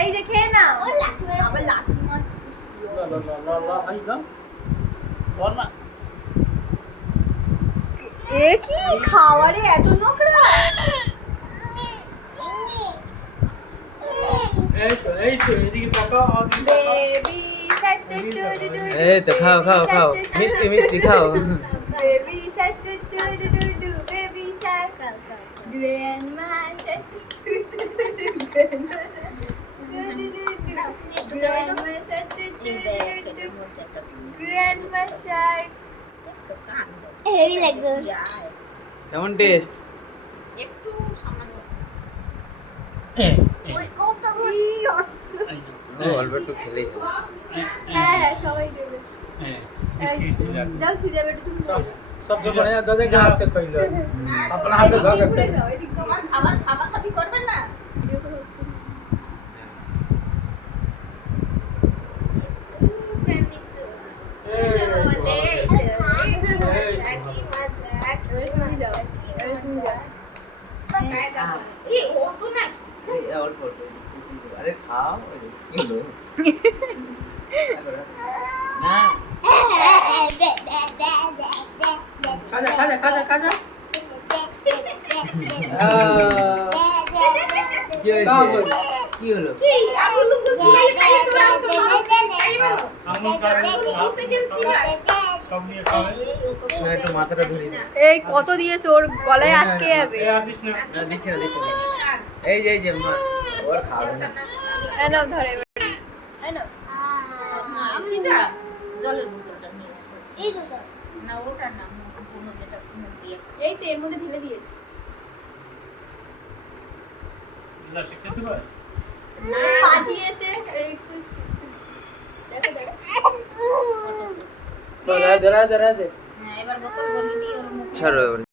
এই যে খেয়ে নাও। আবার লাথি মারছে। এ কি খাওয়ারে এত নোংরা? Baby shark doo doo doo doo. এই তো খাও খাও খাও, মিষ্টি মিষ্টি খাও। Baby shark doo doo doo doo doo, baby shark. Grandma shark doo doo doo doo, grandma shark doo doo doo doo, grandma shark. Heavy লাগছে। কেমন টেস্ট? একটু সামান্য ওই কত বড়। অল্প একটু খেলেই হবে। হ্যাঁ হ্যাঁ সবাই দেবে। যাও সুজা বেটু তুমি যাও। सबसे बढ़िया दादा के हाथ से खइलो अपना हाथ से धो के ঘুরে যাও এদিক দিয়ে। তোমার খাবার খাবি করবেন না? অল্প আরে খাও কি লো না খাজা খাজা খাজা খাজা কি হলো কি হলো একটু মাথাটা ধরে এই কত দিয়ে চোর গলায় আটকে যাবে। দিচ্ছি না দিচ্ছি না এই যে মা ওর খাবে না এনাও ধরে এনাও। জলের বোতলটা নিয়ে আসো। এই তো না ওটা না, কোনো যেটা সুমুক দিয়ে এই তো এর মধ্যে ঢেলে দিয়েছি। পাঠিয়েছে একটু দেখো দেখো। ধরা ধরা ধরা দে হ্যাঁ, এবার বোতল ভরিয়ে দিয়ে ওর মুখে ছাড়ো